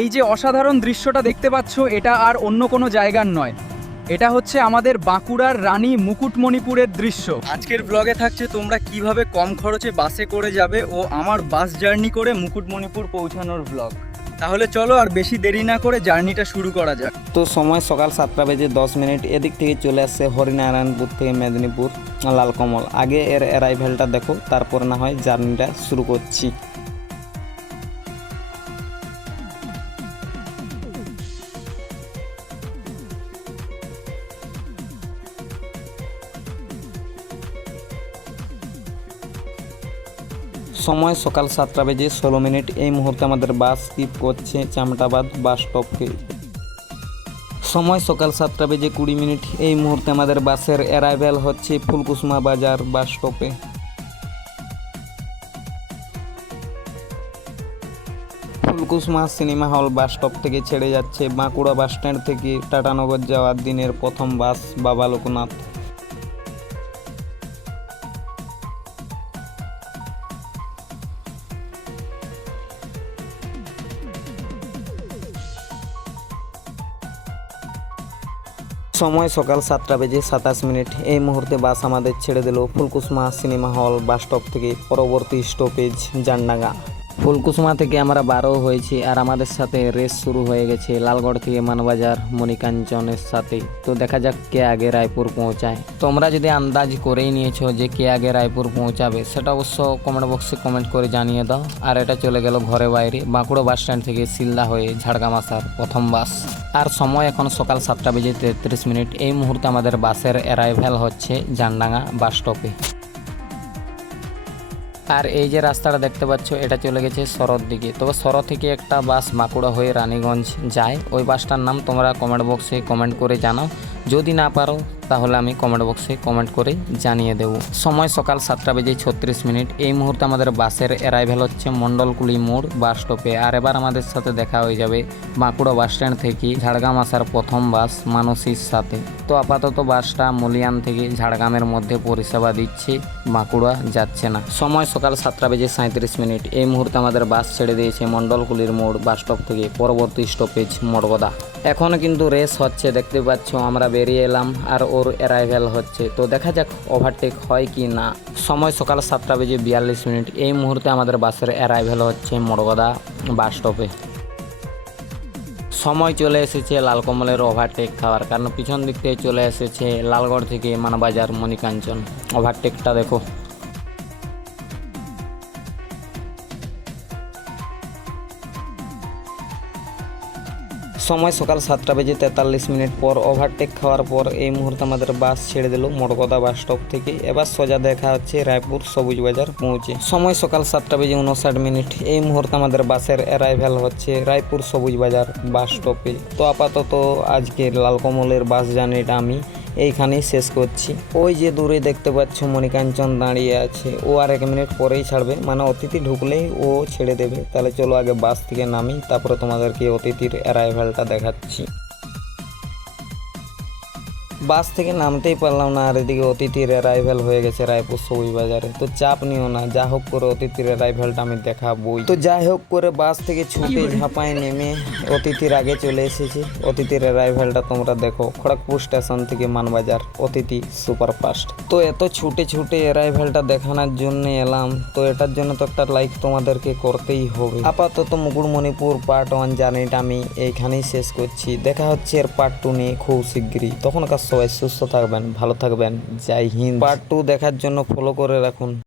এই যে অসাধারণ দৃশ্যটা দেখতে পাচ্ছ, এটা আর অন্য কোনো জায়গার নয়, এটা হচ্ছে আমাদের বাঁকুড়ার রানী মুকুটমণিপুরের দৃশ্য। আজকের ব্লগে থাকছে তোমরা কিভাবে কম খরচে বাসে করে যাবে ও আমার বাস জার্নি করে মুকুটমণিপুর পৌঁছানোর ব্লগ। তাহলে চলো আর বেশি দেরি না করে জার্নিটা শুরু করা যাক। তো সময় সকাল 7:10। এদিক থেকে চলে আসছে হরিনারায়ণপুর থেকে মেদিনীপুর লালকমল। আগে এর অ্যারাইভেলটা দেখো, তারপর না হয় জার্নিটা শুরু করছি। সময় সকাল 7:16। এই মুহূর্তে আমাদের বাস স্কিপ করছে চামটাবাদ বাস স্টপকে। সময় সকাল 7:20। এই মুহূর্তে আমাদের বাসের অ্যারাইভেল হচ্ছে ফুলকুসমা বাজার বাস স্টপে। ফুলকুসমা সিনেমা হল বাস স্টপ থেকে ছেড়ে যাচ্ছে বাঁকুড়া বাস স্ট্যান্ড থেকে টাটানগর যাওয়ার দিনের প্রথম বাস বাবা লোকনাথ। সময় সকাল 7:27। এই মুহূর্তে বাস আমাদের ছেড়ে দিল ফুলকুসমা সিনেমা হল বাস স্টপ থেকে। পরবর্তী স্টপেজ জানডাঙ্গা। ফুলকুসমা থেকে আমরা বারো হয়েছি আর আমাদের সাথে রেস শুরু হয়ে গেছে লালগড় থেকে মানবাজার মণিকাঞ্চনের সাথে। তো দেখা যাক কে আগে রায়পুর পৌঁছায়। তোমরা যদি আন্দাজ করেই নিয়েছো যে কে আগে রায়পুর পৌঁছাবে, সেটা অবশ্য কমেন্ট বক্সে কমেন্ট করে জানিয়ে দাও। আর এটা চলে গেল ঘরে বাইরে বাঁকুড়া বাস স্ট্যান্ড থেকে শিলদা হয়ে ঝাড়গ্রাম আসার প্রথম বাস। আর সময় এখন সকাল 7:33। এই মুহূর্তে আমাদের বাসের অ্যারাইভেল হচ্ছে জানডাঙ্গা বাস স্টপে। আর এই যে রাস্তাটা দেখতে পাচ্ছ, এটা চলে গেছে সরোর দিকে। তবে সরো থেকে একটা বাস বাঁকুড়া হয়ে রানীগঞ্জ যায়। ওই বাসটার নাম তোমরা কমেন্ট বক্সে কমেন্ট করে জানাও। যদি না পারো তাহলে আমি কমেন্ট বক্সে কমেন্ট করে জানিয়ে দেব। সময় সকাল 7:36। এই মুহূর্তে আমাদের বাসের অ্যারাইভেল হচ্ছে মণ্ডলকুলি মোড় বাস স্টপে। আর এবার আমাদের সাথে দেখা হয়ে যাবে বাঁকুড়া বাস স্ট্যান্ড থেকে ঝাড়গ্রাম আসার প্রথম বাস মানসীর সাথে। তো আপাতত বাসটা মলিয়ান থেকে ঝাড়গ্রামের মধ্যে পরিষেবা দিচ্ছে, বাঁকুড়া যাচ্ছে না। সময় সকাল 7:37। এই মুহূর্তে আমাদের বাস ছেড়ে দিয়েছে মণ্ডলকুলির মোড় বাস স্টপ থেকে। পরবর্তী স্টপেজ মড়গদা। এখনও কিন্তু রেস হচ্ছে, দেখতে পাচ্ছ আমরা বেরিয়ে এলাম আর ওর অ্যারাইভেল হচ্ছে। তো দেখা যাক ওভারটেক হয় কি না। সময় সকাল 7:42। এই মুহূর্তে আমাদের বাসের অ্যারাইভেল হচ্ছে মড়গদা বাস স্টপে। সময় চলে এসেছে লালকমলের ওভারটেক খাওয়ার, কারণ পিছন দিক থেকে চলে এসেছে লালগড় থেকে মানবাজার মণিকাঞ্চন। ওভারটেকটা দেখো। সময় সকাল 7:43 পর ওভারটেক খাওয়ার পর এই মুহূর্তে আমাদের বাস ছেড়ে দিল মড়গদা বাস স্টপ থেকে। এবার সোজা দেখা হচ্ছে রায়পুর সবুজ বাজার পৌঁছে। সময় সকাল 7:59। এই মুহূর্তে আমাদের বাসের অ্যারাইভেল হচ্ছে রায়পুর সবুজ বাজার বাস স্টপে। তো আপাতত আজকের লালকমলের বাস জার্নিটা আমি এইখানেই শেষ করছি। ওই যে দূরে দেখতে পাচ্ছ মণিকাঞ্চন দাঁড়িয়ে আছে, ও আর 1 মিনিট পরেই ছাড়বে, মানে অতিথি ঢুকলেই ও ছেড়ে দেবে। তাহলে চলো আগে বাস থেকে নামি, তারপরে তোমাদেরকে অতিথির অ্যারাইভেলটা দেখাচ্ছি। বাস থেকে নামতেই পারলাম না, আর এদিকে অতিথির অ্যারাইভেল হয়ে গেছে রায়পুর সবুজ বাজারে। তো চাপ নিও না, যা হোক করে অতিথির অ্যারাইভেলটা আমি দেখাবই। তো যাই হোক করে বাস থেকে ছুটে ঝাঁপায় নেমে অতিথির আগে চলে এসেছি। অতিথির অ্যারাইভেলটা তোমরা দেখো, খড়গপুর স্টেশন থেকে মানবাজার অতিথি সুপারফাস্ট। তো এত ছুটে ছুটে অ্যারাইভেলটা দেখানোর জন্য এলাম, তো এটার জন্য তো একটা লাইক তোমাদেরকে করতেই হবে। আপাতত মুকুটমণিপুর পার্ট 1 জার্নিটা আমি এইখানেই শেষ করছি। দেখা হচ্ছে এর পার্ট 2 নিয়ে খুব শিগগিরই। তখনকার সবাই সুস্থ থাকবেন, ভালো থাকবেন। জয় হিন্দ। পার্ট 2 দেখার জন্য ফলো করে রাখুন।